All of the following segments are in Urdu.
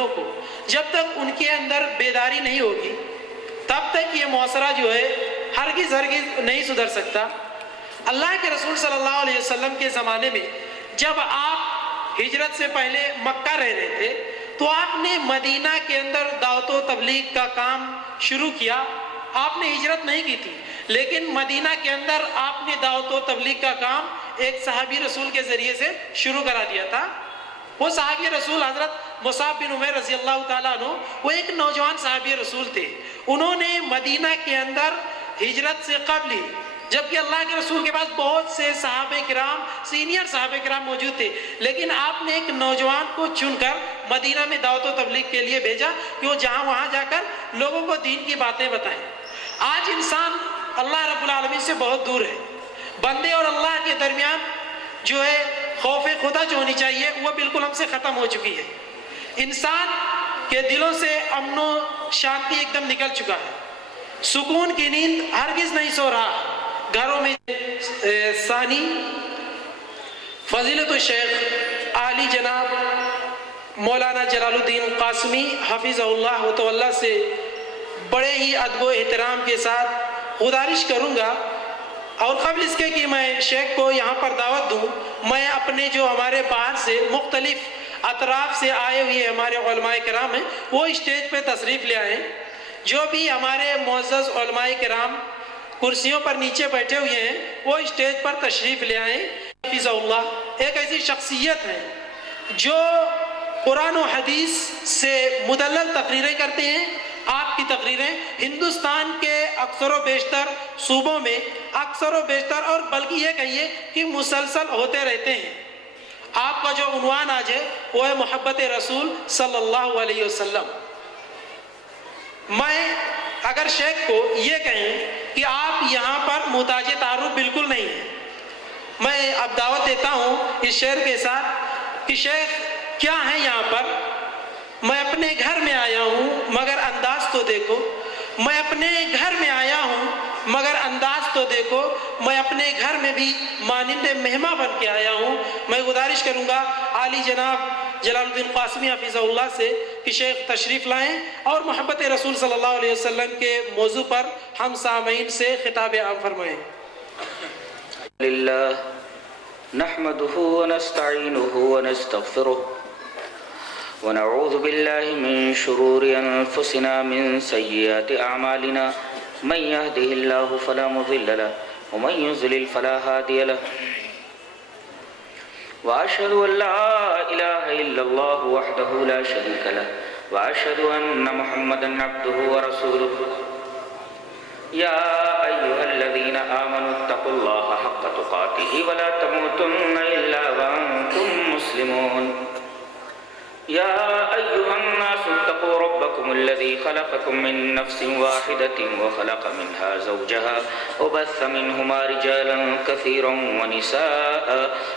کو جب تک ان کے اندر بیداری نہیں ہوگی تب تک یہ معاشرہ جو ہے ہرگز نہیں سدھر سکتا۔ اللہ کے رسول صلی اللہ علیہ وسلم کے زمانے میں جب آپ ہجرت سے پہلے مکہ رہ رہے تھے تو آپ نے مدینہ کے اندر دعوت و تبلیغ کا کام شروع کیا۔ آپ نے ہجرت نہیں کی تھی لیکن مدینہ کے اندر آپ نے دعوت و تبلیغ کا کام ایک صحابی رسول کے ذریعے سے شروع کرا دیا تھا۔ وہ صحابی رسول حضرت مصعب بن عمیر رضی اللہ تعالیٰ عنہ وہ ایک نوجوان صحابی رسول تھے۔ انہوں نے مدینہ کے اندر ہجرت سے قبل ہی، جبکہ اللہ کے رسول کے پاس بہت سے صحابہ کرام، سینئر صحابہ کرام موجود تھے، لیکن آپ نے ایک نوجوان کو چن کر مدینہ میں دعوت و تبلیغ کے لیے بھیجا کہ وہ وہاں جا کر لوگوں کو دین کی باتیں بتائیں۔ آج انسان اللہ رب العالمین سے بہت دور ہے۔ بندے اور اللہ کے درمیان جو ہے خوف خدا جو ہونی چاہیے وہ بالکل ہم سے ختم ہو چکی ہے۔ انسان کے دلوں سے امن و شانتی ایک دم نکل چکا ہے، سکون کی نیند ہرگز نہیں سو رہا گھروں میں۔ ثانی فضیلت الشیخ عالی جناب مولانا جلال الدین قاسمی حفظہ اللہ تعالی سے بڑے ہی ادب و احترام کے ساتھ گزارش کروں گا، اور قبل اس کے کہ میں شیخ کو یہاں پر دعوت دوں، میں اپنے جو ہمارے باہر سے مختلف اطراف سے آئے ہوئے ہمارے علماء کرام ہیں وہ اسٹیج پہ تشریف لے آئیں۔ جو بھی ہمارے معزز علماء کرام کرسیوں پر نیچے بیٹھے ہوئے ہیں وہ اسٹیج پر تشریف لے آئیں۔ حفظہ اللہ ایک ایسی شخصیت ہے جو قرآن و حدیث سے مدلل تقریریں کرتے ہیں۔ آپ کی تقریریں ہندوستان کے اکثر و بیشتر صوبوں میں اکثر و بیشتر، اور بلکہ یہ کہیے کہ مسلسل ہوتے رہتے ہیں۔ آپ کا جو عنوان آج ہے وہ ہے محبت رسول صلی اللہ علیہ وسلم۔ میں اگر شیخ کو یہ کہیں کہ آپ یہاں پر محتاج تعارف بالکل نہیں ہیں، میں اب دعوت دیتا ہوں اس شعر کے ساتھ کہ شیخ کیا ہیں یہاں پر؟ میں اپنے گھر میں آیا ہوں مگر انداز تو دیکھو، میں اپنے گھر میں آیا ہوں مگر انداز تو دیکھو، میں اپنے گھر میں بھی مانند مہمان بن کے آیا ہوں۔ میں گزارش کروں گا عالی جناب جلال الدین قاسمی حفظہ اللہ سے کہ شیخ تشریف لائیں اور محبت رسول صلی اللہ علیہ وسلم کے موضوع پر ہم سامعین سے خطاب عام فرمائیں۔ للہ نحمده ونستعینه ونستغفره ونعوذ باللہ من شرور انفسنا من سیئات اعمالنا من يهده الله فلا مضل له ومن يضلل فلا هادي له واشهد ان لا اله الا الله وحده لا شريك له واشهد ان محمدا عبده ورسوله يا ايها الذين امنوا اتقوا الله حق تقاته ولا تموتن الا وانتم مسلمون يا أيها الناس اتقوا ربكم الذي خلقكم من نفس واحدة وخلق منها زوجها وبث منهما رجالا كثيرا ونساء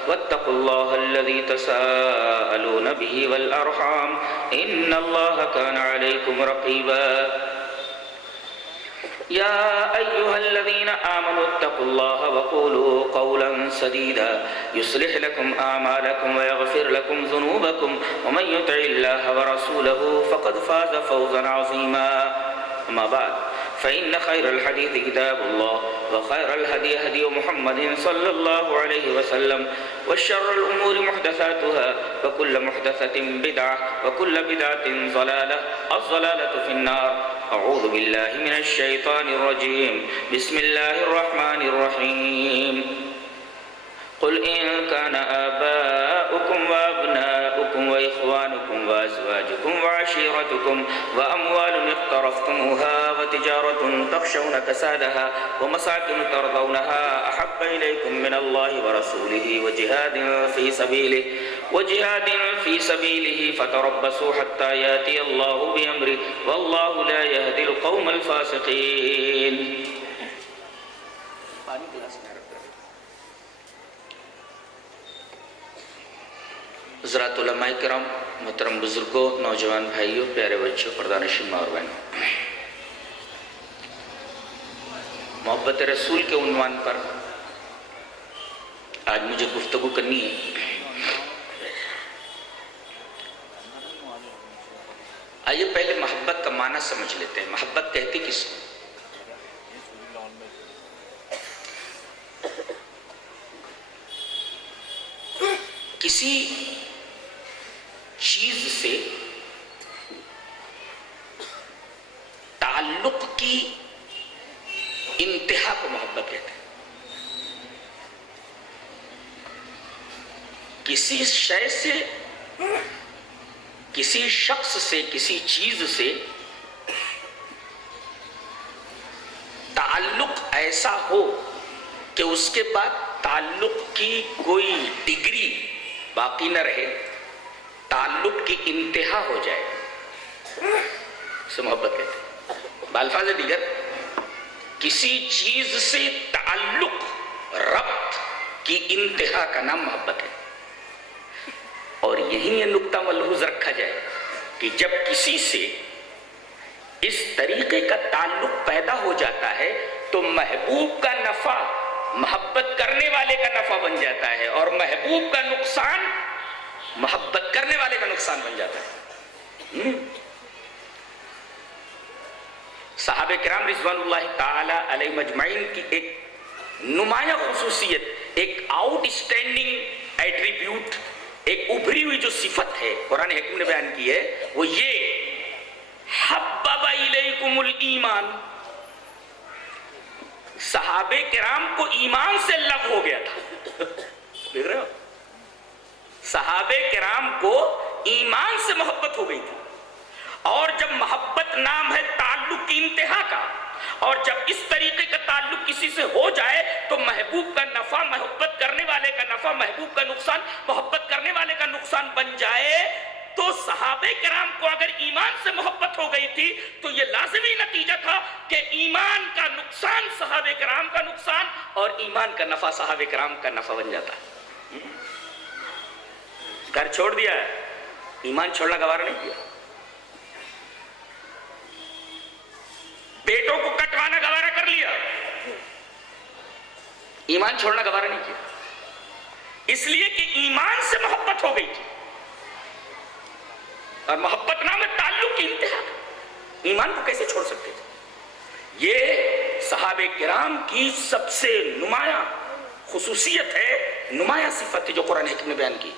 واتقوا الله الذي تساءلون به والأرحام إن الله كان عليكم رقيبا يا أيها الذين آمنوا اتقوا الله وقولوا قولا سديدا يصلح لكم أعمالكم ويغفر لكم ذنوبكم ومن يطع الله ورسوله فقد فاز فوزا عظيما أما بعد فإن خير الحديث كتاب الله وخير الهدي هدي محمد صلى الله عليه وسلم والشر الأمور محدثاتها وكل محدثة بدعة وكل بدعة ضلالة الضلالة في النار أعوذ بالله من الشيطان الرجيم بسم الله الرحمن الرحيم قل إن كان آباؤكم وأبناؤكم وإخوانكم وأزواجكم وعشيرتكم وأموال اقترفتموها وتجارة تخشون كسادها ومساكن ترضونها أحب إليكم من الله ورسوله وجهاد في سبيله فتربصوا حتى يأتي الله بأمره والله لا يهدي القوم الفاسقين۔ حضرات علماء کرام، محترم بزرگوں، نوجوان بھائیوں، پیارے بچوں، پردانشین ماں اور بہنوں، محبت رسول کے عنوان پر آج مجھے گفتگو کرنی ہے۔ آئیے پہلے محبت کا معنی سمجھ لیتے ہیں. محبت کہتے کس کو؟ کسی چیز سے تعلق کی انتہا کو محبت کہتے ہیں. کسی شے سے، کسی شخص سے، کسی چیز سے تعلق ایسا ہو کہ اس کے بعد تعلق کی کوئی ڈگری باقی نہ رہے، تعلق کی انتہا ہو جائے، اسے محبت کہتے ہیں. بالفاظ دیگر کسی چیز سے تعلق، ربط کی انتہا کا نام محبت ہے. اور یہی یہ نقطہ ملحوظ رکھا جائے کہ جب کسی سے اس طریقے کا تعلق پیدا ہو جاتا ہے تو محبوب کا نفع محبت کرنے والے کا نفع بن جاتا ہے، اور محبوب کا نقصان محبت کرنے والے کا نقصان بن جاتا ہے. صحابہ کرام رضوان اللہ تعالی علیہ مجمعین کی ایک نمایاں خصوصیت، ایک آؤٹ اسٹینڈنگ ایٹریبیوٹ، ایک ابھری ہوئی جو صفت ہے قرآن حکیم نے بیان کی ہے، وہ یہ حبب الیکم الایمان. صحابہ کرام کو ایمان سے لو ہو گیا تھا. دیکھ رہے ہو؟ صحابہ کرام کو ایمان سے محبت ہو گئی تھی. اور جب محبت نام ہے تعلق کی انتہا کا، اور جب اس طریقے کا تعلق کسی سے ہو جائے تو محبوب کا نفع محبت کرنے والے کا نفع، محبوب کا نقصان محبت کرنے والے کا نقصان بن جائے. تو صحابہ کرام کو اگر ایمان سے محبت ہو گئی تھی تو یہ لازمی نتیجہ تھا کہ ایمان کا نقصان صحابہ کرام کا نقصان اور ایمان کا نفع صحابہ کرام کا نفع بن جاتا. گھر چھوڑ دیا ہے، ایمان چھوڑنا گوارا نہیں کیا. بیٹوں کو کٹوانا گوارا کر لیا، ایمان چھوڑنا گوارا نہیں کیا. اس لیے کہ ایمان سے محبت ہو گئی تھی، اور محبت نام ہے تعلق کی انتہا. ایمان کو کیسے چھوڑ سکتے تھے؟ یہ صحابہ کرام کی سب سے نمایاں خصوصیت ہے، نمایاں صفت ہے جو قرآن حکیم نے بیان کی.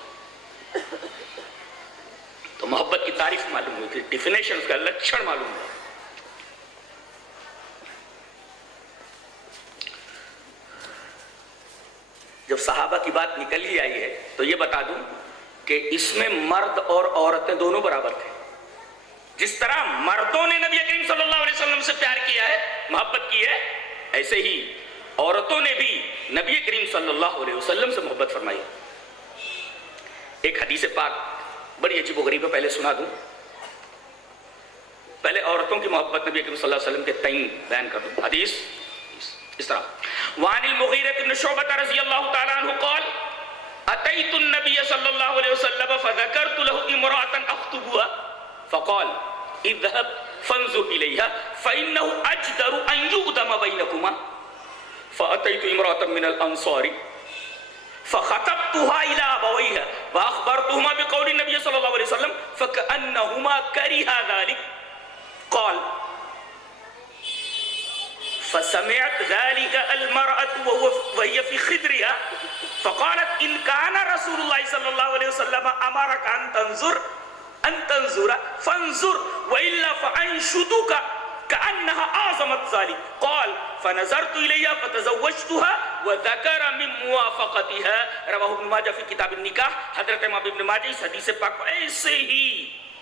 تو محبت کی تعریف معلوم ہوئی تھی، ڈیفینیشن کا لچھن معلوم ہوا. جب صحابہ کی بات نکل ہی آئی ہے تو یہ بتا دوں کہ اس میں مرد اور عورتیں دونوں برابر تھے. جس طرح مردوں نے نبی کریم صلی اللہ علیہ وسلم سے پیار کیا ہے، محبت کی ہے، ایسے ہی عورتوں نے بھی نبی کریم صلی اللہ علیہ وسلم سے محبت فرمائی. ایک حدیث پاک بڑی عجیب و غریب ہے، پہلے سنا دوں. پہلے عورتوں کی محبت نبی کریم صلی اللہ علیہ وسلم کے تئیں بیان کر دوں. حدیث اس طرح: وعن المغیرہ بن شعبہ رضی اللہ تعالی عنہ قال: اتیت النبی صلی اللہ علیہ وسلم فذکرت له امرأة اخطبها فقال اذهب فانظر الیها فانه اجدر ان یؤدم بینکما فاتیت امرأة من الانصار فخطبتها الى ابویها واخبرتهما بقول النبی صلی اللہ علیہ وسلم فکأنهما کرها ذلك قال فسمعت ذلك المرأة وهي في خدرها فقالت إن كان رسول الله صلى الله عليه وسلم أمرك أن تنظر فانظر وإلا فأنشدك كأنها أعظمت ذلك قال فنظرت إليها فتزوجتها وذكر من موافقتها. رواه ابن ماجہ في کتاب النکاح. حضرت امام ابن ماجہ اس حدیث پاک کو ایسے ہی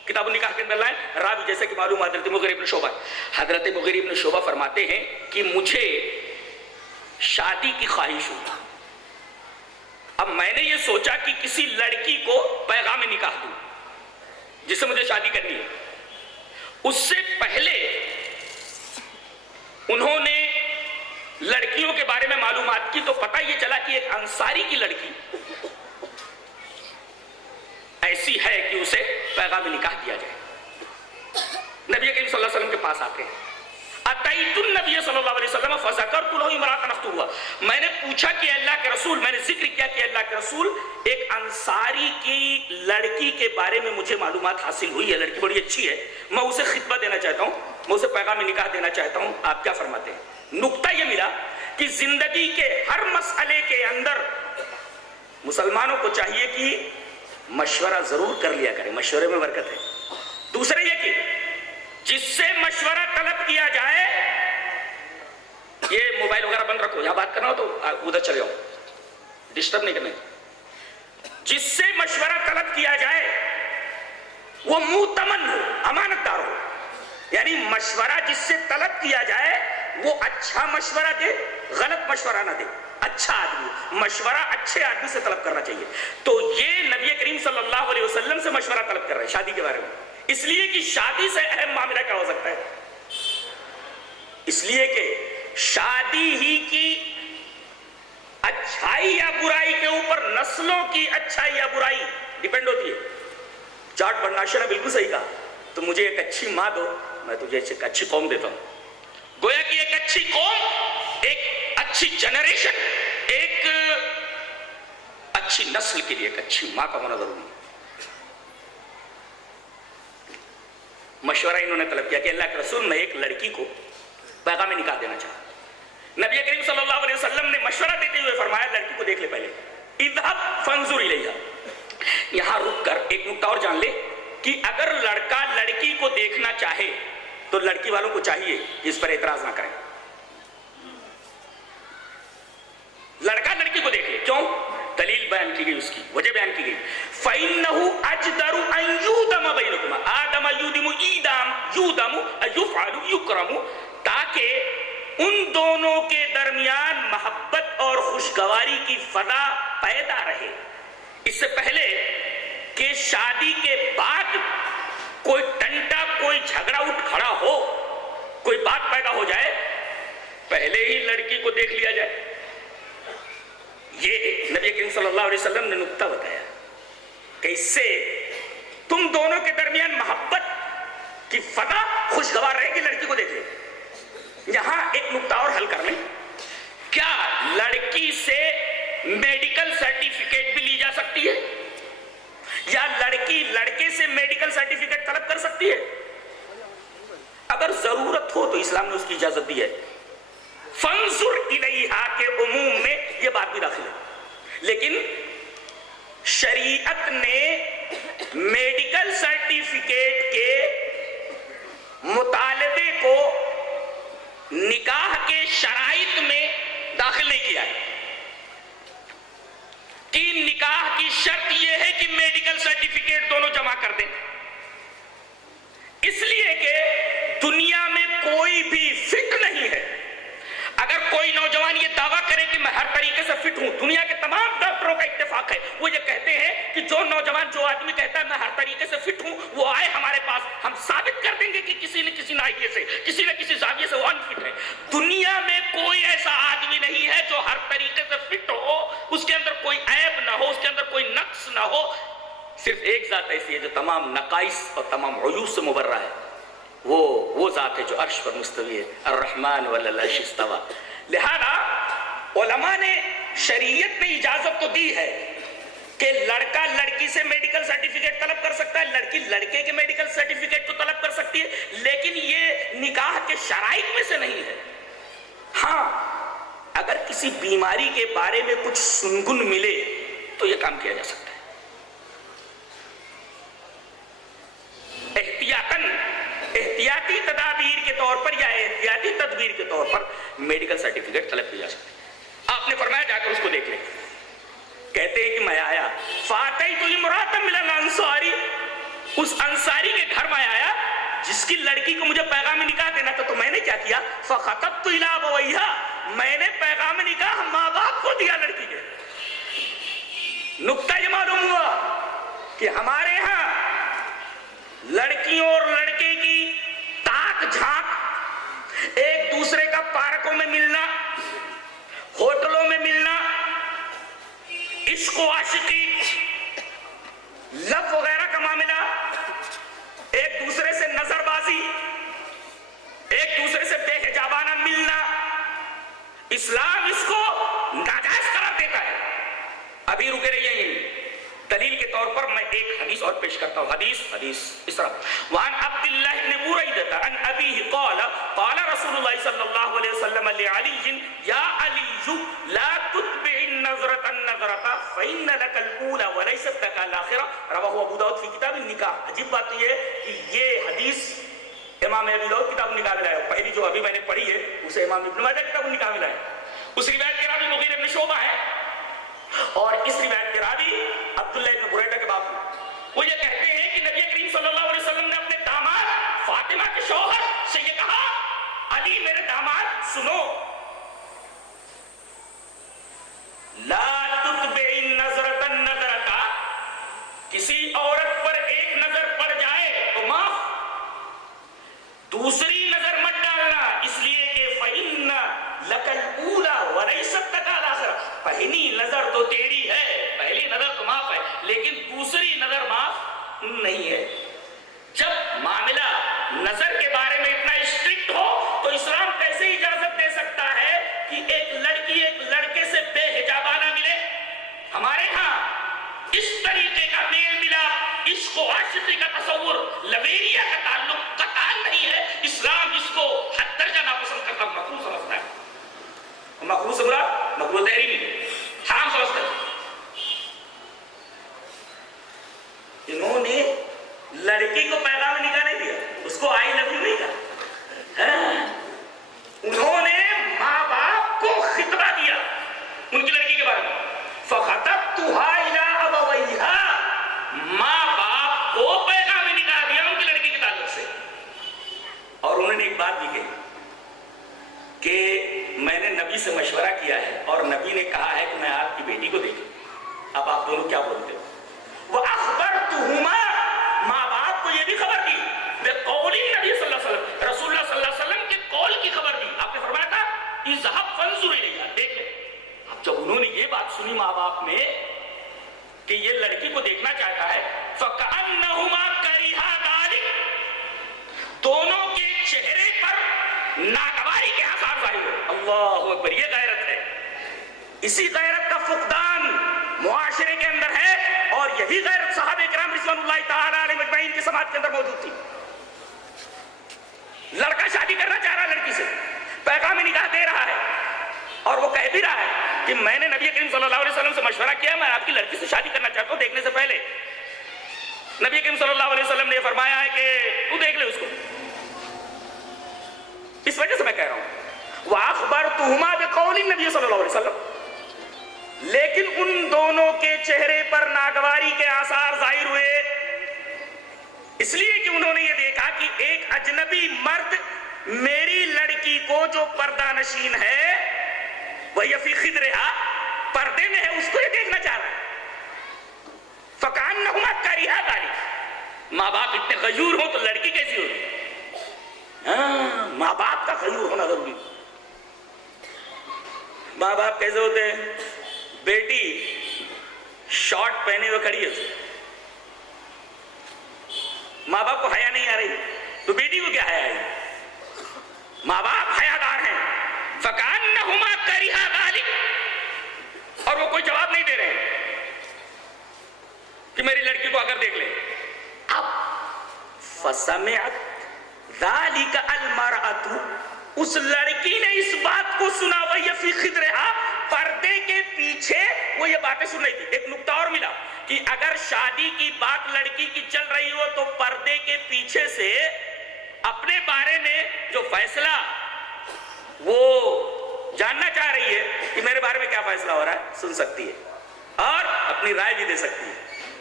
کتاب النکاح کے اندر لائیں. راوی جیسے کہ معلوم حضرت مغیرہ بن شعبہ. حضرت مغیرہ بن شعبہ فرماتے ہیں کہ مجھے شادی کی خواہش ہوئی. اب میں نے یہ سوچا کہ کسی لڑکی کو پیغام نکاح دوں جس سے مجھے شادی کرنی ہے. اس سے پہلے انہوں نے لڑکیوں کے بارے میں معلومات کی تو پتہ یہ چلا کہ ایک انصاری کی لڑکی ایسی ہے کہ اسے پیغام نکاح دیا جائے. نبی کریم صلی اللہ علیہ وسلم کے پاس آتے ہیں. فَأَتَيْتُ النَّبِيَّ صلی اللہ علیہ وسلم فَذَكَرْتُ لَهُ امْرَأَةً أَخْطُبُهَا، میں نے پوچھا کہ اللہ کے رسول، میں نے ذکر کیا کہ اللہ کے رسول، ایک انصاری کی لڑکی کے بارے میں مجھے معلومات حاصل ہوئی ہے، لڑکی بڑی اچھی ہے، میں اسے خطبہ دینا چاہتا ہوں، میں اسے پیغام نکاح دینا چاہتا ہوں، آپ کیا فرماتے ہیں؟ نقطہ یہ ملا کہ زندگی کے ہر مسئلے کے اندر مسلمانوں کو چاہیے کہ مشورہ ضرور کر لیا کرے، مشورے میں برکت ہے۔ دوسرے یہ کہ جس سے مشورہ طلب کیا جائے، یہ موبائل وغیرہ بند رکھو، یہاں بات کرنا ہو تو ادھر چلے جاؤ، ڈسٹرب نہیں کرنا، جس سے مشورہ طلب کیا جائے وہ مؤتمن ہو، امانت دار ہو، یعنی مشورہ جس سے طلب کیا جائے وہ اچھا مشورہ دے، غلط مشورہ نہ دے، اچھا آدمی، مشورہ اچھے آدمی سے طلب کرنا چاہیے۔ تو یہ نبی کریم صلی اللہ علیہ وسلم سے مشورہ طلب کر رہے ہیں شادی کے بارے میں، اس لیے کہ شادی سے اہم معاملہ کیا ہو سکتا ہے؟ اس لیے کہ شادی ہی کی اچھائی یا برائی کے اوپر نسلوں کی اچھائی یا برائی ڈیپینڈ ہوتی ہے۔ جارج برناشو نے بالکل صحیح کہا، تو مجھے ایک اچھی ماں دو، میں تجھے ایک اچھی قوم دیتا ہوں۔ گویا کہ ایک اچھی قوم، ایک اچھی جنریشن، ایک اچھی نسل کے لیے ایک اچھی ماں کا ہونا ضروری ہے۔ مشورہ انہوں نے طلب کیا کہ اللہ کے رسول، میں ایک لڑکی کو پیغام نکاح دینا چاہتا ہوں۔ نبی کریم صلی اللہ علیہ وسلم نے مشورہ دیتے ہوئے فرمایا لڑکی کو دیکھ لے پہلے، اذهب فانظر الیہا۔ یہاں رک کر ایک نکتہ اور جان لے کہ اگر لڑکا لڑکی کو دیکھنا چاہے تو لڑکی والوں کو چاہیے کہ اس پر اعتراض نہ کریں۔ لڑکا لڑکی کو دیکھ لے، کیوں؟ دلیل بیان کی گئی، اس کی وجہ بیان کی گئی، فَإِنَّهُ أَجْدَرُ أَن يُودَمَ بَيْنُكُمَا آدَمَ يُودِمُ يُودَمُ يُفْعَلُ يُكْرَمُ، تاکہ ان دونوں کے درمیان محبت اور خوشگواری کی فضا پیدا رہے۔ اس سے پہلے کہ شادی کے بعد کوئی ٹنٹا، کوئی جھگڑا اٹھ کھڑا ہو، کوئی بات پیدا ہو جائے، پہلے ہی لڑکی کو دیکھ لیا جائے۔ یہ نبی کریم صلی اللہ علیہ وسلم نے نکتہ بتایا کہ اس سے تم دونوں کے درمیان محبت کی فضا خوشگوار رہے گی، لڑکی کو دیکھے۔ یہاں ایک نکتہ اور حل کر لیں، کیا لڑکی سے میڈیکل سرٹیفکیٹ بھی لی جا سکتی ہے؟ یا لڑکی لڑکے سے میڈیکل سرٹیفکیٹ طلب کر سکتی ہے؟ اگر ضرورت ہو تو اسلام نے اس کی اجازت دی ہے۔ فانظر الیہا کے عموم میں یہ بات بھی داخل ہے، لیکن شریعت نے میڈیکل سرٹیفکیٹ کے مطالبے کو نکاح کے شرائط میں داخل نہیں کیا ہے کہ نکاح کی شرط یہ ہے کہ میڈیکل سرٹیفکیٹ دونوں جمع کر دیں، اس لیے کہ دنیا میں کوئی بھی فٹ نہیں ہے۔ اگر کوئی نوجوان یہ دعویٰ کرے کہ میں ہر طریقے سے فٹ ہوں، دنیا کے تمام ڈاکٹروں کا اتفاق ہے، وہ یہ کہتے ہیں کہ جو نوجوان، جو آدمی کہتا ہے میں ہر طریقے سے فٹ ہوں، وہ آئے ہمارے پاس، ہم ثابت کر دیں گے کہ کسی نہ کسی ناحیے سے، کسی نہ کسی زاویے سے وہ انفٹ ہے۔ دنیا میں کوئی ایسا آدمی نہیں ہے جو ہر طریقے سے فٹ ہو، اس کے اندر کوئی عیب نہ ہو، اس کے اندر کوئی نقص نہ ہو۔ صرف ایک ذات ایسی ہے جو تمام نقائص اور تمام عیوب سے مبرہ ہے، وہ ذات ہے جو عرش پر مستوی ہے، الرحمن وعلی العرش استوی۔ لہذا علماء نے، شریعت نے اجازت تو دی ہے کہ لڑکا لڑکی سے میڈیکل سرٹیفکیٹ طلب کر سکتا ہے، لڑکی لڑکے کے میڈیکل سرٹیفکیٹ کو طلب کر سکتی ہے، لیکن یہ نکاح کے شرائط میں سے نہیں ہے۔ ہاں، اگر کسی بیماری کے بارے میں کچھ سنگن ملے تو یہ کام کیا جا سکتا ہے، احتیاطی تدابیر کے طور پر یا احتیاطی تدبیر کے طور پر میڈیکل سرٹیفکیٹ طلب کی جا سکتی ہے۔ آپ نے فرمایا جا کر اس کو دیکھ لیں۔ کہتے ہیں کہ میں آیا، فاتیت امرأۃ من الانصار، اس انصاری کے گھر میں آیا جس کی لڑکی کو مجھے پیغام نکاح دینا تھا، تو میں نے کیا کیا؟ فخطبت الی ابویہا، میں نے پیغام نکاح ماں باپ کو دیا لڑکی کے۔ نکتہ یہ معلوم ہوا کہ ہمارے ہاں لڑکیوں اور لڑکے کی تاک جھانک، ایک دوسرے کا پارکوں میں ملنا، ہوٹلوں میں ملنا، عشق و عاشقی، لف وغیرہ کا معاملہ، ایک دوسرے سے نظر بازی، ایک دوسرے سے بے حجاب ملنا اسلام اس کو ناجائز قرار دیتا ہے. ابھی رکے رہیے یہیں. دلیل کے طور پر میں ایک حدیث اور پیش کرتا ہوں. حدیث اس طرح وعن عبد الله بن بريدة عن أبيه قال قال رسول الله صلى الله عليه وسلم لعلي يا علي لا تتبع النظرة فإن لك الأولى وليست لك الآخرة. رواه ابو داؤد في كتاب النکاح. عجیب بات یہ ہے کہ یہ حدیث امام ابو داؤد کتاب النکاح میں لایا. پہلی جو ابھی میں نے پڑھی ہے اسے امام ابن ماجہ کتاب النکاح میں لایا. اس روایت کے راوی مغیرہ بن شعبہ ہے اور اس روایت کے راوی عبداللہ بن بریدہ کے باپ. وہ یہ کہتے ہیں کہ نبی کریم صلی اللہ علیہ وسلم نے اپنے داماد فاطمہ کے شوہر سے یہ کہا علی میرے داماد سنو لا تتبع النظرة کسی عورت پر ایک نظر پڑ جائے تو معاف, دوسری نظر مت ڈالنا اس لیے کہ فإن لك الأولى وليست لك الآخرة. پہلی نظر تو تیری ہے, پہلی نظر تو معاف ہے لیکن دوسری نظر معاف نہیں ہے. جب معاملہ نظر کے بارے میں اتنا اسٹرکٹ ہو تو اسلام کیسے اجازت دے سکتا ہے کہ ایک لڑکی ایک لڑکے سے بے حجابانہ ملے؟ ہمارے ہاں اس طریقے کا میل ملاپ, عشق و عاشقی کا تصور, لویریا کا تعلق قطعاً نہیں ہے. اسلام اس کو حد درجہ ناپسند کرتا, مکروہ سمجھتا ہے. مکروہ سے مراد مکروہ تحریمی, حرام سمجھتا ہے. انہوں نے لڑکی کو پیغام نکاح نہیں دیا, اس کو آئی لو یو نہیں کہا. انہوں نے ماں باپ کو خطبہ دیا ان کی لڑکی کے بارے میں. فخطبتها الى ابويها, ماں باپ کو پیغام نکاح دیا ان کی لڑکی کے تعلق سے. اور انہوں نے ایک بات بھی کہی کہ میں نے نبی سے مشورہ کیا ہے اور نبی نے کہا ہے کہ میں آپ کی بیٹی کو دیکھوں. اب آپ دونوں کیا بولتے ہو؟ وَأَخْبَرْتُهُمَا, ماں باپ کو یہ بھی خبر دی بِقَوْلِ النبی صلی اللہ علیہ وسلم, رسول اللہ صلی اللہ علیہ وسلم کے قول کی خبر دی. آپ نے فرمایا تھا اذهب فانظر الیہا, دیکھ لے. اب جب انہوں نے یہ بات سنی ماں باپ نے کہ یہ لڑکی کو دیکھنا چاہتا ہے, فَكَأَنَّهُمَا كَرِهَا ذَلِكَ, دونوں کے چہرے پر ناگواری کے آثار ظاہر ہوئے. اللہ اکبر, یہ غیرت ہے. اسی غیرت کا فقدان معاشرے کے اندر ہے اور یہی غیرت صحابہ کرام رضوان اللہ تعالی علیہم اجمعین کی سماعت کے اندر موجود تھی. لڑکا شادی کرنا چاہ رہا ہے لڑکی سے, پیغام نکاح دے رہا ہے اور وہ کہہ بھی رہا ہے کہ میں نے نبی کریم صلی اللہ علیہ وسلم سے مشورہ کیا, میں آپ کی لڑکی سے شادی کرنا چاہتا ہوں. دیکھنے سے پہلے نبی کریم صلی اللہ علیہ وسلم نے فرمایا ہے کہ تو دیکھ لے اس کو. اس وجہ سے میں کہہ رہا ہوں وَأَخْبَرْتُهُمَا بِقَوْلِ النَّبِيِّ صلی اللہ علیہ وسلم, لیکن ان دونوں کے چہرے پر ناگواری کے آثار ظاہر ہوئے اس لیے کہ انہوں نے یہ دیکھا کہ ایک اجنبی مرد میری لڑکی کو جو پردہ نشین ہے وہی فی خدرہا, پردے میں ہے, اس کو یہ دیکھنا چاہ رہا ہے. فَكَأَنَّهُمَا كَرِهَا ذَلِكَ, ماں باپ اتنے غیور ہوں تو لڑکی کیسی ہوگی؟ ہاں, ماں باپ کا غیور ہونا ضروری. ماں باپ کیسے ہوتے ہیں؟ بیٹی شارٹ پہنے ہوئے کھڑی ہے, ماں باپ کو حیا نہیں آ رہی تو بیٹی کو کیا حیا آئی؟ ماں باپ حیادار ہیں. فَكَأَنَّهُمَا كَرِهَا ذَلِكَ, اور وہ کوئی جواب نہیں دے رہے کہ میری لڑکی کو اگر دیکھ لے. اب فَسَمِعَتْ ذَلِكَ الْمَرْأَةُ, اس لڑکی نے اس بات کو سنا, وَهِيَ فِي خِدْرِهَا, پردے کے پیچھے وہ یہ باتیں سن رہی تھی. ایک نکتہ اور ملا کہ اگر شادی کی بات لڑکی کی چل رہی ہو تو پردے کے پیچھے سے اپنے بارے میں جو فیصلہ وہ جاننا چاہ رہی ہے کہ میرے بارے میں کیا فیصلہ ہو رہا ہے سن سکتی ہے اور اپنی رائے بھی دے سکتی ہے.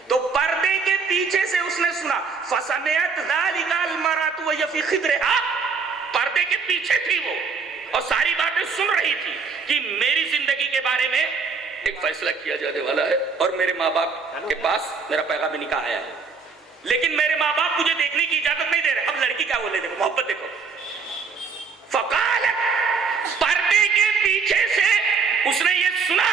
تو پردے کے پیچھے سے اس نے سنا. فَسَمِعَتْ ذَلِكَ الْمَرْأَةُ وَهِيَ فِي خِدْرِهَا, پردے کے پیچھے تھی وہ اور ساری باتیں سن رہی تھی کہ میری زندگی کے بارے میں ایک فیصلہ کیا جانے والا ہے اور میرے ماں باپ کے پاس میرا پیغام نکاح آیا ہے, لیکن میرے ماں باپ مجھے دیکھنے کی اجازت نہیں دے رہے. اب لڑکی کیا بولے, دیکھو محبت دیکھو. فقالت, پردے کے پیچھے سے اس نے یہ سنا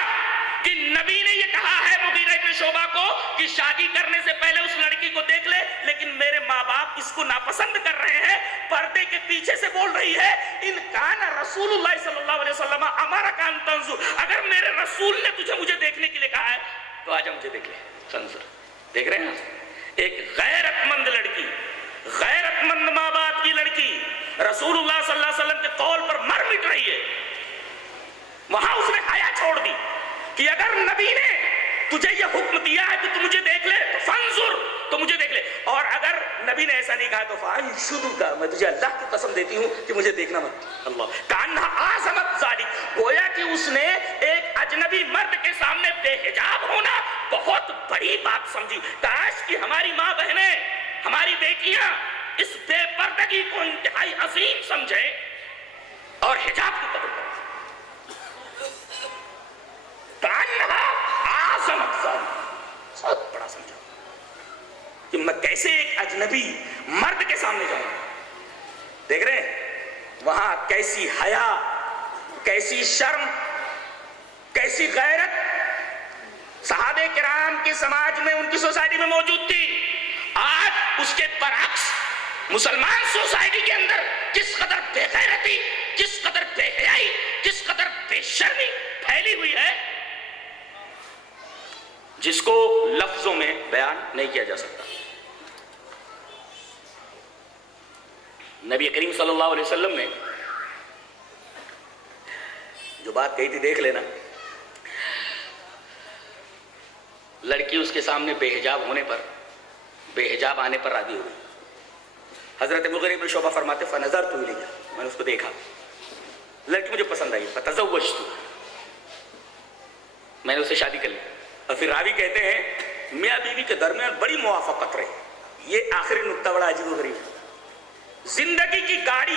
کہ نبی نے یہ کہا ہے مغیرہ بن شعبہ کو کہ شادی کرنے سے پہلے اس لڑکی کو دیکھ لے, لیکن میرے ماں باپ کس کو ناپسند کر رہے ہیں؟ پردے کے پیچھے سے بول رہی ہے ان کان رسول اللہ صلی اللہ علیہ وسلم امر کان تنظر، اگر میرے رسول نے تجھے مجھے دیکھنے کے لیے کہا ہے تو آجا مجھے دیکھ لے. تنظر دیکھ رہے ہیں ایک غیرت مند لڑکی، غیرت مند ماں باپ کی لڑکی رسول اللہ صلی اللہ علیہ وسلم کے قول پر مر مٹ رہی ہے. وہاں اس نے حیا چھوڑ دی کہ اگر نبی نے تجھے یہ حکم دیا ہے کہ تو مجھے دیکھ لے تو فانظر، تو مجھے دیکھ لے، اور اگر نبی نے ایسا نہیں کہا تو فانشدک، میں تجھے اللہ کی قسم دیتی ہوں کہ مجھے دیکھنا مت. اللہ کانہا اعظمت ذالک، گویا کہ اس نے ایک اجنبی مرد کے سامنے بے حجاب ہونا بہت بڑی بات سمجھی. کاش کہ ہماری ماں بہنیں، ہماری بیٹیاں اس بے پردگی کو انتہائی عظیم سمجھیں اور حجاب کی قدر کریں. کانہا اعظمت ذالک، بہت بڑا سمجھا کہ میں کیسے ایک اجنبی مرد کے سامنے جاؤں. دیکھ رہے ہیں وہاں کیسی حیا، کیسی شرم، کیسی غیرت صحابہ کرام کے سماج میں، ان کی سوسائٹی میں موجود تھی. آج اس کے برعکس مسلمان سوسائٹی کے اندر کس قدر بے غیرتی، کس قدر بے حیائی، کس قدر بے شرمی پھیلی ہوئی ہے جس کو لفظوں میں بیان نہیں کیا جا سکتا. نبی کریم صلی اللہ علیہ وسلم نے جو بات کہی تھی دیکھ لینا. لڑکی اس کے سامنے بے حجاب ہونے پر، بے حجاب آنے پر راضی ہوئی. حضرت مغیرہ بن شعبہ فرماتے فنظرت الیہا، میں نے اس کو دیکھا، لڑکی مجھے پسند آئی، فتزوجت، میں نے اس سے شادی کر لی. اور پھر راوی کہتے ہیں میاں بیوی کے درمیان بڑی موافقت رہی. یہ آخری نقطہ بڑا عجیب و غریب ہے. زندگی کی گاڑی